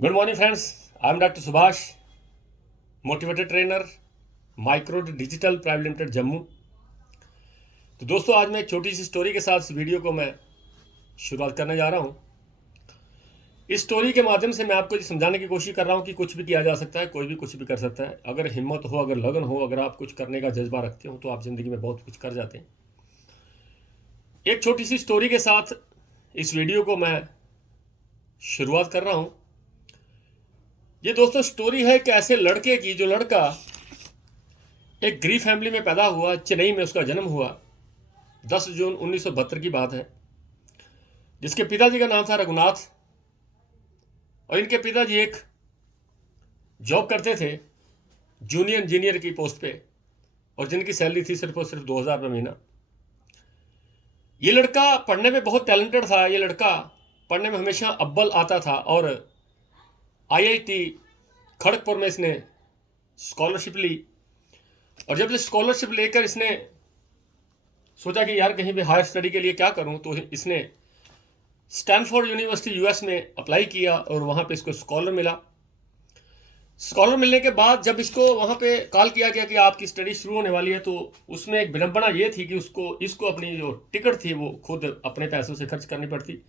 Good morning friends, I am doctor Subhash, motivated trainer, micro digital private limited Jammu. तो दोस्तों, आज मैं एक छोटी सी स्टोरी के साथ इस वीडियो को मैं शुरुआत करने जा रहा हूँ। इस स्टोरी के माध्यम से मैं आपको ये समझाने की कोशिश कर रहा हूँ कि कुछ भी किया जा सकता है, कोई भी कुछ भी कर सकता है। अगर हिम्मत हो, अगर लगन हो, अगर आप कुछ करने का जज्बा रखते हो तो आप ज़िंदगी में बहुत कुछ कर जाते हैं। एक छोटी सी स्टोरी के साथ इस वीडियो को मैं शुरुआत कर रहा हूँ। ये दोस्तों स्टोरी है एक ऐसे लड़के की, जो लड़का एक गरीब फैमिली में पैदा हुआ। चेन्नई में उसका जन्म हुआ। 10 जून 1972 की बात है। जिसके पिताजी का नाम था रघुनाथ, और इनके पिताजी एक जॉब करते थे जूनियर इंजीनियर की पोस्ट पे, और जिनकी सैलरी थी सिर्फ और सिर्फ 2000 रुपये महीना। ये लड़का पढ़ने में बहुत टैलेंटेड था। ये लड़का पढ़ने में हमेशा अव्वल आता था, और आईआईटी खड़गपुर में इसने स्कॉलरशिप ली। और जब ये स्कॉलरशिप लेकर इसने सोचा कि यार कहीं भी हायर स्टडी के लिए क्या करूं, तो इसने स्टैनफोर्ड यूनिवर्सिटी यूएस में अप्लाई किया, और वहां पे इसको स्कॉलर मिला। स्कॉलर मिलने के बाद जब इसको वहां पे कॉल किया गया कि आपकी स्टडी शुरू होने वाली है, तो उसमें एक विडंबना ये थी कि इसको अपनी जो टिकट थी वो खुद अपने पैसों से खर्च करनी पड़ती।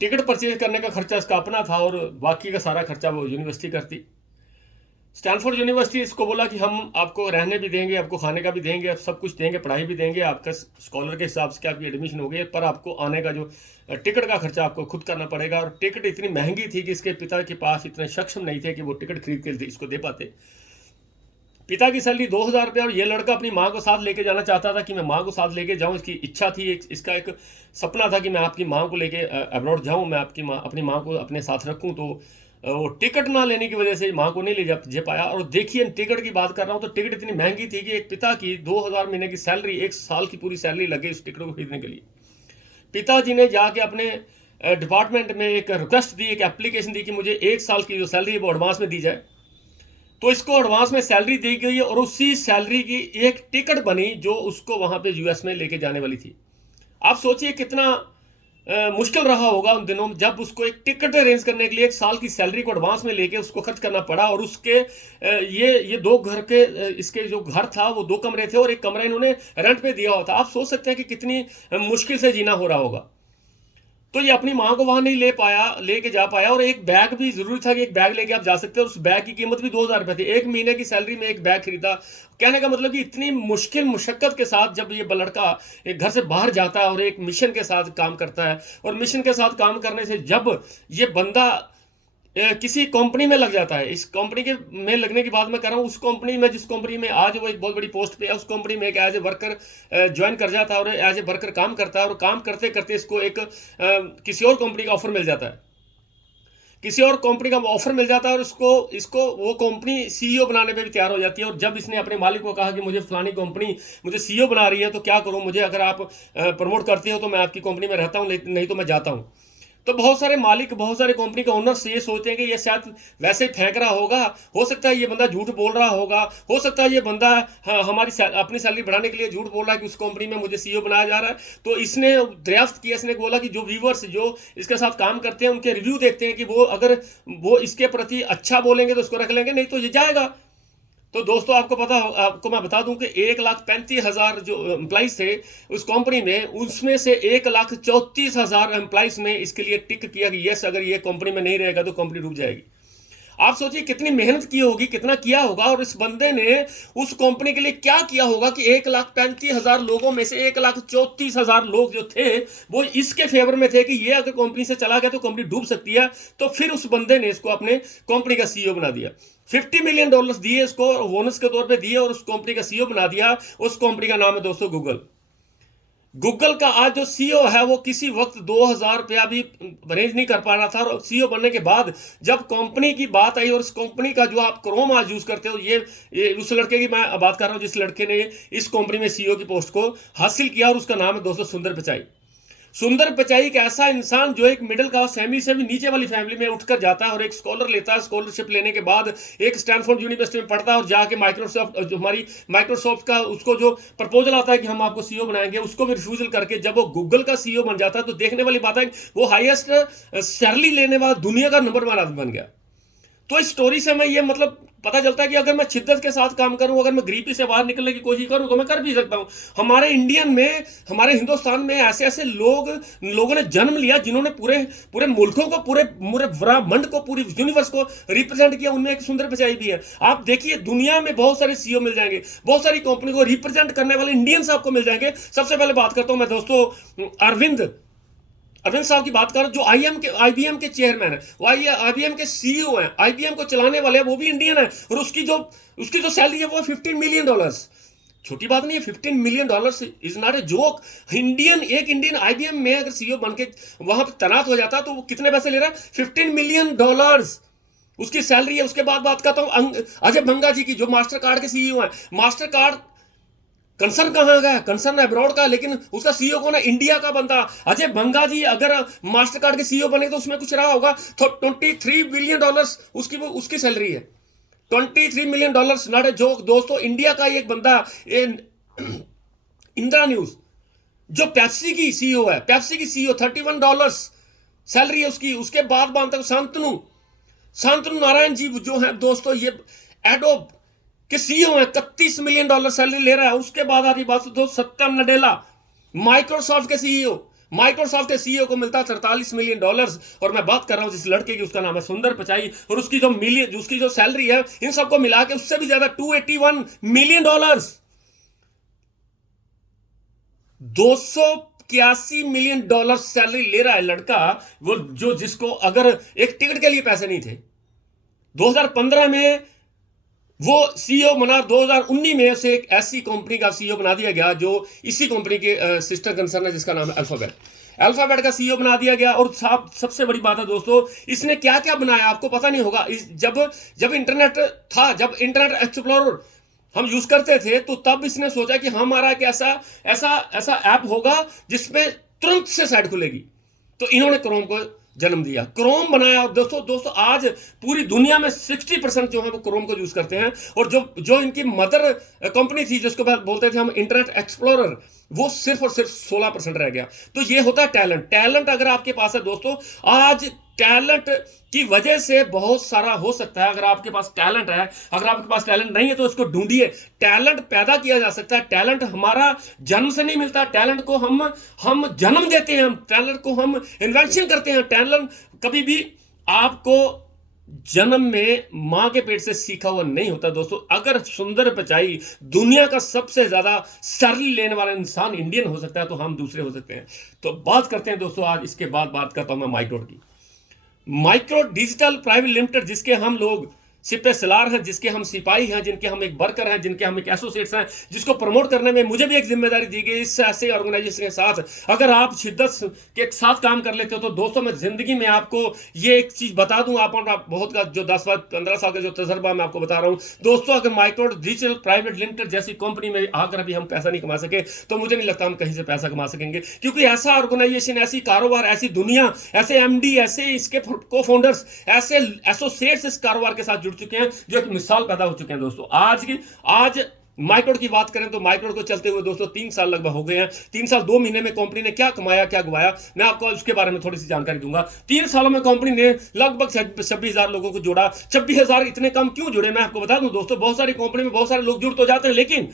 टिकट परचेज करने का खर्चा इसका अपना था, और बाकी का सारा खर्चा वो यूनिवर्सिटी करती। स्टैनफोर्ड यूनिवर्सिटी इसको बोला कि हम आपको रहने भी देंगे, आपको खाने का भी देंगे, सब कुछ देंगे, पढ़ाई भी देंगे, आपका स्कॉलर के हिसाब से आपकी एडमिशन हो गई, पर आपको आने का जो टिकट का खर्चा आपको खुद करना पड़ेगा। और टिकट इतनी महंगी थी कि इसके पिता के पास इतने सक्षम नहीं थे कि वो टिकट खरीद के इसको दे पाते। पिता की सैलरी 2000 रुपये, और ये लड़का अपनी माँ को साथ लेके जाना चाहता था कि मैं माँ को साथ लेके जाऊँ। इसकी इच्छा थी, इसका एक सपना था कि मैं आपकी माँ को लेके अब्रॉड जाऊँ, मैं अपनी माँ को अपने साथ रखूँ। तो वो टिकट ना लेने की वजह से माँ को नहीं ले जा पाया। और देखिए, टिकट की बात कर रहा हूँ तो टिकट इतनी महंगी थी कि एक पिता की 2000 महीने की सैलरी, एक साल की पूरी सैलरी लगे उस टिकट को खरीदने के लिए। पिताजी ने जाके अपने डिपार्टमेंट में एक रिक्वेस्ट दी, एक एप्लीकेशन दी कि मुझे एक साल की जो सैलरी है वो एडवांस में दी जाए। तो इसको एडवांस में सैलरी दी गई, और उसी सैलरी की एक टिकट बनी जो उसको वहां पे यूएस में लेके जाने वाली थी। आप सोचिए कितना मुश्किल रहा होगा उन दिनों में, जब उसको एक टिकट अरेंज करने के लिए एक साल की सैलरी को एडवांस में लेके उसको खर्च करना पड़ा। और उसके ये दो घर के इसके जो घर था वो 2 कमरे थे, और एक कमरा इन्होंने रेंट पे दिया हुआ था। आप सोच सकते हैं कि कितनी मुश्किल से जीना हो रहा होगा। तो ये अपनी माँ को वहां नहीं लेके जा पाया। और एक बैग भी जरूरी था कि एक बैग लेके आप जा सकते हैं, और उस बैग की कीमत भी 2000 रुपये थी। एक महीने की सैलरी में एक बैग खरीदा। कहने का मतलब कि इतनी मुश्किल मुशक्कत के साथ जब ये लड़का एक घर से बाहर जाता है और एक मिशन के साथ काम करता है, और मिशन के साथ काम करने से जब ये बंदा किसी कंपनी में लग जाता है, इस कंपनी के में लगने की बात मैं कर रहा हूँ, उस कंपनी में जिस कंपनी में आज वो एक बहुत बड़ी पोस्ट पे है, उस कंपनी में एक एज ए वर्कर ज्वाइन कर जाता है, और एज ए वर्कर काम करता है। और काम करते करते इसको एक किसी और कंपनी का ऑफर मिल जाता है। किसी और कंपनी का ऑफर मिल जाता है, और इसको वो कंपनी सीईओ बनाने पे भी तैयार हो जाती है। और जब इसने अपने मालिक को कहा कि मुझे फलानी कंपनी मुझे सीईओ बना रही है, तो क्या करूं, मुझे अगर आप प्रमोट करते हो तो मैं आपकी कंपनी में रहता हूं, नहीं तो मैं जाता हूं। तो बहुत सारे मालिक, बहुत सारे कंपनी के ओनर्स ये सोचते हैं कि ये शायद वैसे ही फेंक रहा होगा, हो सकता है ये बंदा झूठ बोल रहा होगा, हो सकता है ये बंदा हमारी अपनी सैलरी बढ़ाने के लिए झूठ बोल रहा है कि उस कंपनी में मुझे सीईओ बनाया जा रहा है। तो इसने दरियाफ्त किया, इसने बोला कि जो व्यूवर्स जो इसके साथ काम करते हैं उनके रिव्यू देखते हैं कि वो अगर वो इसके प्रति अच्छा बोलेंगे तो उसको रख लेंगे, नहीं तो ये जाएगा। तो दोस्तों, आपको मैं बता दूं कि 1,35,000 जो एम्प्लॉइज थे उस कंपनी में, उसमें से 1,34,000 एम्प्लॉइज में इसके लिए टिक किया कि यस, अगर ये कंपनी में नहीं रहेगा तो कंपनी रुक जाएगी। आप सोचिए कितनी मेहनत की होगी, कितना किया होगा, और इस बंदे ने उस कंपनी के लिए क्या किया होगा कि 1,35,000 लोगों में से 1,34,000 लोग जो थे वो इसके फेवर में थे कि ये अगर कंपनी से चला गया तो कंपनी डूब सकती है। तो फिर उस बंदे ने इसको अपने कंपनी का सीईओ बना दिया। $50 मिलियन दिए इसको, बोनस के तौर पे दिए, और उस कंपनी का सीईओ बना दिया। उस कंपनी का नाम है दोस्तों गूगल। गूगल का आज जो सीईओ है वो किसी वक्त 2000 रुपया भी अरेंज नहीं कर पा रहा था। और सीईओ बनने के बाद जब कंपनी की बात आई, और इस कंपनी का जो आप क्रोम आज यूज करते हो, ये उस लड़के की मैं बात कर रहा हूँ जिस लड़के ने इस कंपनी में सीईओ की पोस्ट को हासिल किया, और उसका नाम है दोस्तों सुंदर पिचाई। सुंदर पिचाई एक ऐसा इंसान जो एक मिडिल क्लास फैमिली से भी नीचे वाली फैमिली में उठकर जाता है और एक स्कॉलर लेता है, स्कॉलरशिप लेने के बाद एक स्टैनफोर्ड यूनिवर्सिटी में पढ़ता है और जाके माइक्रोसॉफ्ट, जो हमारी माइक्रोसॉफ्ट का उसको जो प्रपोजल आता है कि हम आपको सीईओ बनाएंगे, उसको भी रिफ्यूजल करके जब वो गूगल का सीईओ बन जाता है तो देखने वाली बात है वो हाईएस्ट सैलरी लेने वाला दुनिया का नंबर 1 आदमी बन गया। तो इस स्टोरी से मैं ये मतलब पता चलता है कि अगर मैं शिद्दत के साथ काम करूं, अगर मैं गरीबी से बाहर निकलने की कोशिश करूं तो मैं कर भी सकता हूं। हमारे इंडियन में, हमारे हिंदुस्तान में ऐसे ऐसे लोगों ने जन्म लिया जिन्होंने पूरे पूरे मुल्कों को, पूरे ब्रह्मांड को, पूरी यूनिवर्स को रिप्रेजेंट किया। उनमें एक सुंदर पिचाई भी है। आप देखिए दुनिया में बहुत सारे सीईओ मिल जाएंगे, बहुत सारी कंपनी को रिप्रेजेंट करने वाले इंडियंस आपको मिल जाएंगे। सबसे पहले बात करता हूं मैं दोस्तों अरविंद साहब की बात करें, जो आईबीएम के चेयरमैन है, वो आईबीएम के सीईओ हैं, आईबीएम को चलाने वाले हैं, वो भी इंडियन है और उसकी जो सैलरी है वो $15 मिलियन। छोटी बात नहीं है, $15 million is not a joke. एक इंडियन आईबीएम में अगर सीईओ बन के वहां पर तैनात हो जाता है तो वो कितने पैसे ले रहा है? $15 मिलियन उसकी सैलरी है। उसके बाद बात करता हूं अजय भंगा जी की, जो मास्टर कार्ड के सीईओ है। मास्टर कार्ड कंसर्न कहां गया? कंसर्न अब्रॉड का, लेकिन उसका सीईओ कौन है? इंडिया का बंदा अजय भंगा जी। अगर मास्टर कार्ड के सीईओ बने तो उसमें कुछ रहा होगा। तो $23 बिलियन उसकी सैलरी है। $23 मिलियन नॉट ए जोक दोस्तों। इंडिया का एक बंदा इंदिरा न्यूज, जो पेप्सी की सीईओ है, पेप्सी की सीईओ, $31 सैलरी है उसकी। उसके बाद बात है शांतनु नारायण जी, जो है दोस्तों ये एडोब कि सीईओ है, $31 मिलियन सैलरी ले रहा है। उसके बाद आती बात दोस्तों सत्या नडेला, माइक्रोसॉफ्ट के सीईओ को मिलता है $43 मिलियन। और मैं बात कर रहा हूं जिस लड़के की, उसका नाम है सुंदर पिचाई, और उसकी जो सैलरी है इन सबको मिला के उससे भी ज्यादा $281 मिलियन। $281 मिलियन सैलरी ले रहा है लड़का, वो जिसको अगर एक टिकट के लिए पैसे नहीं थे। 2015 में वो सीईओ बना, 2019 में से एक ऐसी कंपनी का सीईओ बना दिया गया जो इसी कंपनी के सिस्टर कंसर्न है, जिसका नाम है अल्फाबेट का सीईओ बना दिया गया। और सबसे बड़ी बात है दोस्तों, इसने क्या क्या बनाया आपको पता नहीं होगा। जब इंटरनेट था, जब इंटरनेट एक्सप्लोरर हम यूज करते थे, तो तब इसने सोचा कि हमारा एक ऐसा ऐप होगा जिसमें तुरंत से साइट खुलेगी। तो इन्होंने क्रोम को जन्म दिया, क्रोम बनाया। दोस्तों आज पूरी दुनिया में 60% जो है वो क्रोम को यूज करते हैं। और जो इनकी मदर कंपनी थी, जिसको बोलते थे हम इंटरनेट एक्सप्लोरर, वो सिर्फ और सिर्फ 16% रह गया। तो ये होता है टैलेंट अगर आपके पास है दोस्तों। आज टैलेंट की वजह से बहुत सारा हो सकता है। अगर आपके पास टैलेंट है, अगर आपके पास टैलेंट नहीं है तो इसको ढूंढिए। टैलेंट पैदा किया जा सकता है। टैलेंट हमारा जन्म से नहीं मिलता। टैलेंट को हम जन्म देते हैं, टैलेंट को हम इन्वेंशन करते हैं। टैलेंट कभी भी आपको जन्म में मां के पेट से सीखा हुआ नहीं होता दोस्तों। अगर सुंदर पिचाई दुनिया का सबसे ज्यादा सैलरी लेने वाला इंसान इंडियन हो सकता है, तो हम दूसरे हो सकते हैं। तो बात करते हैं दोस्तों आज, इसके बाद बात करता हूं मैं माइक्रो की। माइक्रो डिजिटल प्राइवेट लिमिटेड, जिसके हम लोग सिपे सलार हैं, जिसके हम सिपाही हैं, जिनके हम एक वर्कर हैं, जिनके हम एक एसोसिएट्स हैं, जिसको प्रमोट करने में मुझे भी एक जिम्मेदारी दी गई। इस ऐसे ऑर्गेनाइजेशन के साथ अगर आप शिद्दत के साथ काम कर लेते हो तो दोस्तों मैं जिंदगी में आपको ये एक चीज बता दूं, आप बहुत का जो 10-15 साल का जो तजर्बा मैं आपको बता रहा हूं दोस्तों। अगर माइक्रो डिजिटल प्राइवेट लिमिटेड जैसी कंपनी में आकर अभी हम पैसा नहीं कमा सके तो मुझे नहीं लगता हम कहीं से पैसा कमा सकेंगे। क्योंकि ऐसा ऑर्गेनाइजेशन, ऐसी कारोबार, ऐसी दुनिया, ऐसे एमडी, ऐसे इसके को फाउंडर्स, ऐसे एसोसिएट्स इस कारोबार के साथ जुड़ चुके हैं जो एक मिसाल पैदा हो चुके हैं दोस्तों। आज माइक्रो की बात करें तो माइक्रो को चलते हुए दोस्तों 3 साल लगभग हो गए हैं। 3 साल 2 महीने में कंपनी ने क्या कमाया, क्या गवाया, मैं आपको उसके बारे में थोड़ी सी जानकारी दूंगा। 3 सालों में कंपनी ने लगभग 26,000 लोगों को जोड़ा। 26,000 इतने कम क्यों जुड़े, मैं आपको बता दूं दोस्तों। बहुत सारी कंपनी में बहुत सारे लोग जुड़ तो जाते हैं, लेकिन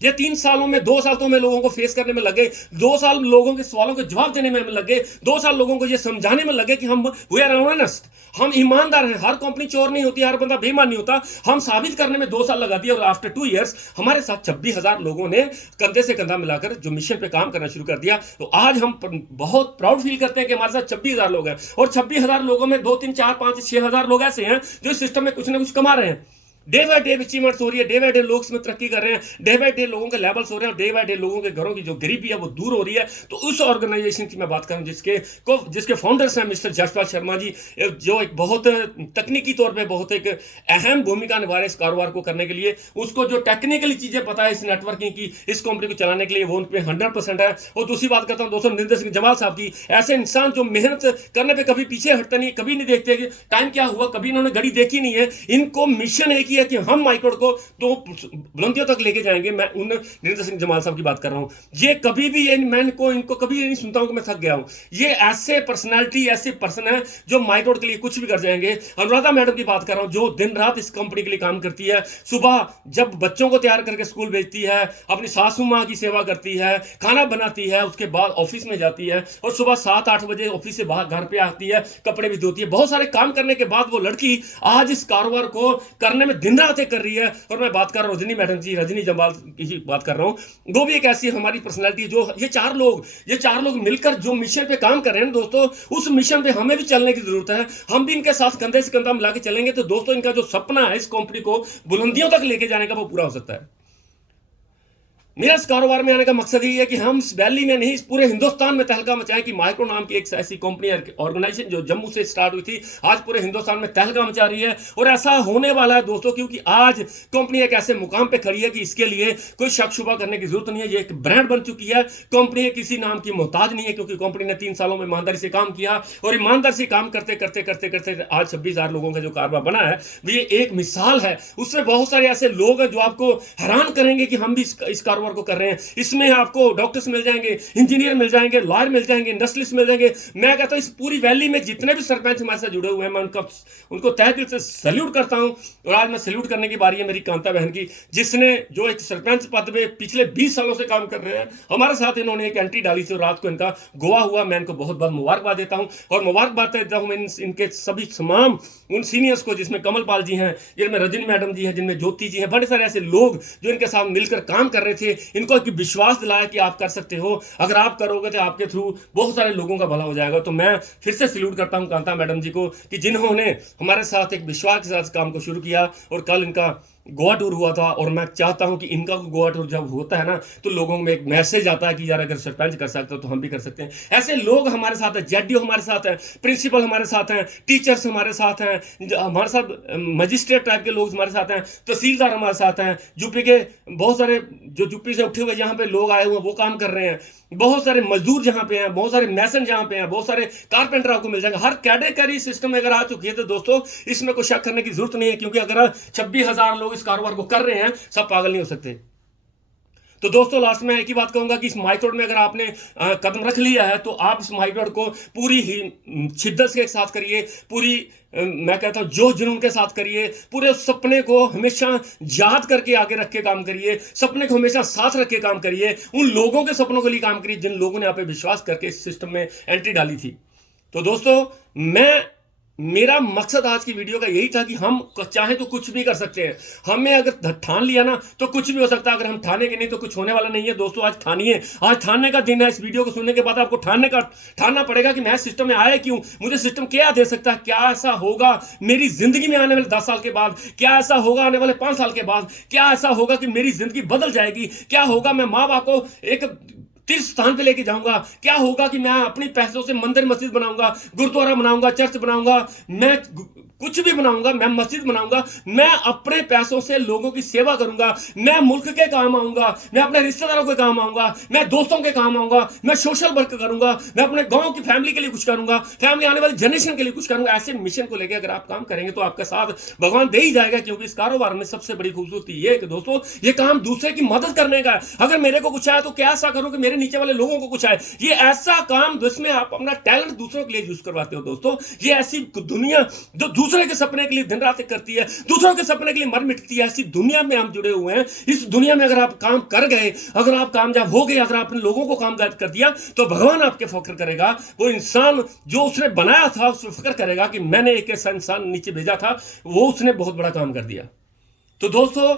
ये 3 सालों में 2 साल तो में लोगों को फेस करने में लगे, 2 साल लोगों के सवालों के जवाब देने में लगे, 2 साल लोगों को ये समझाने में लगे कि वी आर ऑनेस्ट, हम ईमानदार हैं। हर कंपनी चोर नहीं होती, हर बंदा बेईमान नहीं होता। हम साबित करने में 2 साल लगा दिए। और आफ्टर 2 इयर्स हमारे साथ 26,000 लोगों ने कंधे से कंधा मिलाकर जो मिशन पे काम करना शुरू कर दिया। तो आज हम बहुत प्राउड फील करते हैं कि हमारे साथ 26,000 लोग हैं। और 26,000 लोगों में 2, 3, 4, 5, 6,000 लोग ऐसे हैं जो इस सिस्टम में कुछ ना कुछ कमा रहे हैं। डे बाय डे अचीवमेंट्स हो रही है, डे बाय डे लोग इसमें तरक्की कर रहे हैं, डे बाय डे लोगों के लेवल्स हो रहे हैं, डे बाय डे लोगों के घरों की जो गरीबी है वो दूर हो रही है। तो उस ऑर्गेनाइजेशन की मैं बात करूं जिसके फाउंडर्स हैं मिस्टर जसपाल शर्मा जी, जो एक बहुत तकनीकी तौर पे बहुत एक अहम भूमिका निभा रहे हैं इस कारोबार को करने के लिए। उसको जो टेक्निकली चीजें पता है इस नेटवर्किंग की, इस कंपनी को चलाने के लिए, वो उन पे 100% है। और दूसरी बात करता हूं दोस्तों नरेंद्र सिंह जमाल साहब की, ऐसे इंसान जो मेहनत करने पे कभी पीछे हटते नहीं, कभी नहीं देखते कि टाइम क्या हुआ, कभी इन्होंने घड़ी देखी नहीं है। इनको मिशन एक ही है कि हम माइक्रोड को तो बुलंदियों तक लेके जाएंगे। मैं उन नरेंद्र सिंह जमाल साहब की बात कर रहा हूं। ये कभी भी इनको कभी नहीं सुनता हूं कि मैं थक गया हूं। ये ऐसे पर्सनैलिटी, ऐसे पर्सन है जो माइक्रोड के लिए कुछ भी कर जाएंगे। अनुराधा मैडम की बात कर रहा हूं, जो दिन रात इस कंपनी के लिए काम करती है। सुबह जब बच्चों को तैयार करके स्कूल भेजती है, अपनी सासू माँ की सेवा करती है, खाना बनाती है, उसके बाद ऑफिस में जाती है और सुबह 7-8 बजे ऑफिस से बाहर घर पे आती है, कपड़े भी धोती है। बहुत सारे काम करने के बाद वो लड़की आज इस कारोबार को करने में दिन रात कर रही है। और मैं बात कर रहा हूं रजनी मैडम जी, रजनी जम्वाल की बात कर रहा हूं। वो भी एक ऐसी हमारी पर्सनैलिटी, जो ये चार लोग मिलकर जो मिशन पे काम कर रहे हैं दोस्तों, उस मिशन पे हमें भी चलने की जरूरत है। हम भी इनके साथ कंधे से कंधा मिला के चलेंगे तो दोस्तों इनका जो सपना है इस कंपनी को बुलंदियों तक लेके जाने का, वो पूरा हो सकता है। मेरा इस कारोबार में आने का मकसद यही है कि हम इस वैली में नहीं, इस पूरे हिंदुस्तान में तहलका मचाएं कि माइक्रो नाम की एक ऐसी कंपनी ऑर्गेनाइजेशन जो जम्मू से स्टार्ट हुई थी, आज पूरे हिंदुस्तान में तहलका मचा रही है। और ऐसा होने वाला है दोस्तों, क्योंकि आज कंपनी एक ऐसे मुकाम पे खड़ी है कि इसके लिए कोई शक शुबा करने की जरूरत नहीं है। ये एक ब्रांड बन चुकी है। कंपनी किसी नाम की मोहताज नहीं है, क्योंकि कंपनी ने 3 सालों में ईमानदारी से काम किया और ईमानदारी से काम करते करते करते करते आज 26,000 लोगों का जो कारोबार बना है, ये एक मिसाल है। उसमें बहुत सारे ऐसे लोग हैं जो आपको हैरान करेंगे कि हम भी इस कारोबार को कर रहे हैं। इसमें आपको डॉक्टर्स मिल जाएंगे, इंजीनियर मिल जाएंगे, लॉयर मिल जाएंगे, इंडस्ट्रियलिस्ट मिल जाएंगे। मैं कहता हूं इस पूरी वैली में जितने भी सरपंच हमारे साथ जुड़े हुए हैं, मैं उनको तहे दिल से सैल्यूट करता हूं। और आज मैं सैल्यूट करने की बारी है मेरी कांता बहन की, जिसने जो एक सरपंच पद में पिछले 20 सालों से काम कर रहे हैं। हमारे साथ इन्होंने एक एंट्री डाली थी और रात को इनका गोवा हुआ। मैं इनको बहुत बहुत मुबारकबाद देता हूं और मुबारकबाद देता हूं इनके सभी तमाम उन सीनियर्स को, जिसमें कमल पाल जी हैं, जिनमें रजनी मैडम जी हैं, जिनमें ज्योति जी हैं, बड़े सारे ऐसे लोग जो इनके साथ मिलकर काम कर रहे थे। इनको एक विश्वास दिलाया कि आप कर सकते हो, अगर आप करोगे तो आपके थ्रू बहुत सारे लोगों का भला हो जाएगा। तो मैं फिर से सैल्यूट करता हूं कांता मैडम जी को कि जिन्होंने हमारे साथ एक विश्वास के साथ काम को शुरू किया। और कल इनका गोवा टूर हुआ था और मैं चाहता हूं कि इनका गोवा टूर जब होता है ना, तो लोगों में एक मैसेज आता है कि यार अगर सरपंच कर सकते हो तो हम भी कर सकते हैं। ऐसे लोग हमारे साथ हैं, जेडीओ हमारे साथ हैं, प्रिंसिपल हमारे साथ हैं, टीचर्स हमारे साथ हैं, हमारे साथ मजिस्ट्रेट टाइप के लोग हमारे साथ हैं, तहसीलदार हमारे साथ हैं, यूपी के बहुत सारे जो यूपी से उठे हुए जहां पे लोग आए हुए हैं वो काम कर रहे हैं, बहुत सारे मजदूर जहां पे हैं, बहुत सारे मैसन जहां पे हैं, बहुत सारे कारपेंटर आपको मिल जाएंगे। हर कैटेगरी सिस्टम में अगर आ चुकी है तो दोस्तों इसमें कोई शक करने की जरूरत नहीं है, क्योंकि अगर 26,000 लोग इस कारोबार को कर रहे हैं, सब पागल नहीं हो सकते। तो दोस्तों लास्ट में एक ही बात कहूंगा कि इस माइक्रोड में अगर आपने कदम रख लिया है तो आप इस माइक्रोड को पूरी ही शिद्दत के साथ करिए, पूरी मैं कहता हूं जो जुनून के साथ करिए, पूरे उस सपने को हमेशा याद करके आगे रख के काम करिए, सपने को हमेशा साथ रख के काम करिए, उन लोगों के सपनों के लिए काम करिए जिन लोगों ने आप पे विश्वास करके इस सिस्टम में एंट्री डाली थी। तो दोस्तों मेरा मकसद आज की वीडियो का यही था कि हम चाहे तो कुछ भी कर सकते हैं। हमें अगर ठान लिया ना तो कुछ भी हो सकता है, अगर हम ठानेंगे नहीं तो कुछ होने वाला नहीं है। दोस्तों आज ठानिए, आज ठानने का दिन है। इस वीडियो को सुनने के बाद आपको ठानना पड़ेगा कि मैं सिस्टम में आया क्यों, मुझे सिस्टम क्या दे सकता है, क्या ऐसा होगा मेरी जिंदगी में आने वाले 10 साल के बाद, क्या ऐसा होगा आने वाले 5 साल के बाद, क्या ऐसा होगा कि मेरी जिंदगी बदल जाएगी, क्या होगा मैं माँ बाप को एक तीर्थ स्थान पे लेके जाऊंगा, क्या होगा कि मैं अपने पैसों से मंदिर मस्जिद बनाऊंगा, गुरुद्वारा बनाऊंगा, चर्च बनाऊंगा, मैं कुछ भी बनाऊंगा, मैं मस्जिद बनाऊंगा, मैं अपने पैसों से लोगों की सेवा करूंगा, मैं मुल्क के काम आऊंगा, मैं अपने रिश्तेदारों के काम आऊंगा, मैं दोस्तों के काम आऊंगा, मैं सोशल वर्क करूंगा, मैं अपने गांव की फैमिली के लिए कुछ करूंगा, फैमिली आने वाली जनरेशन के लिए कुछ करूंगा। ऐसे मिशन को लेकर अगर आप काम करेंगे तो आपका साथ भगवान दे ही जाएगा, क्योंकि इस कारोबार में सबसे बड़ी खूबसूरती ये है कि दोस्तों ये काम दूसरे की मदद करने का है। अगर मेरे को कुछ आया तो क्या ऐसा करूं कि मेरे नीचे वाले लोगों को कुछ आए। ये ऐसा काम जिसमें आप अपना टैलेंट दूसरों के लिए यूज करवाते हो। दोस्तों ये ऐसी दुनिया जो दूसरे के सपने के लिए दिन रात करती है, दूसरों के सपने के लिए मर मिटती है, ऐसी दुनिया में हम जुड़े हुए हैं। इस दुनिया में अगर आप काम कर गए, अगर आप कामयाब हो गए, अगर आपने लोगों को कामयाब कर दिया तो भगवान आपके फख्र करेगा। वो इंसान जो उसने बनाया था उस पर फख्र करेगा कि मैंने एक ऐसा इंसान नीचे भेजा था, वो उसने बहुत बड़ा काम कर दिया। तो दोस्तों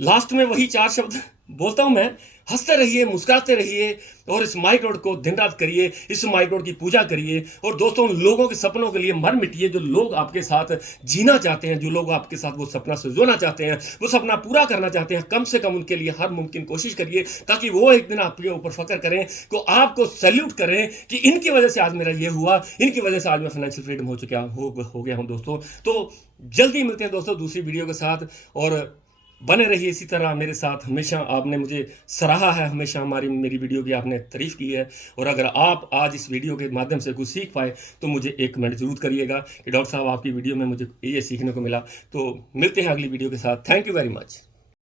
लास्ट में वही 4 शब्द बोलता हूं मैं, हंसते रहिए, मुस्कुराते रहिए और इस माइक रोड को दिन रात करिए, इस माइक रोड की पूजा करिए। और दोस्तों, उन लोगों के सपनों के लिए मर मिटिए जो लोग आपके साथ जीना चाहते हैं, जो लोग आपके साथ वो सपना संजोना चाहते हैं, वो सपना पूरा करना चाहते हैं। कम से कम उनके लिए हर मुमकिन कोशिश करिए, ताकि वो एक दिन आपके ऊपर फख्र करें, को आपको सैल्यूट करें कि इनकी वजह से आज मेरा ये हुआ, इनकी वजह से आज मैं फाइनेंशियल फ्रीडम हो गया हूं। दोस्तों, तो जल्दी मिलते हैं दोस्तों दूसरी वीडियो के साथ, और बने रहिए इसी तरह मेरे साथ। हमेशा आपने मुझे सराहा है, हमेशा मेरी वीडियो की आपने तारीफ की है। और अगर आप आज इस वीडियो के माध्यम से कुछ सीख पाए तो मुझे एक कमेंट जरूर करिएगा कि डॉक्टर साहब, आपकी वीडियो में मुझे ये सीखने को मिला। तो मिलते हैं अगली वीडियो के साथ। Thank you very much.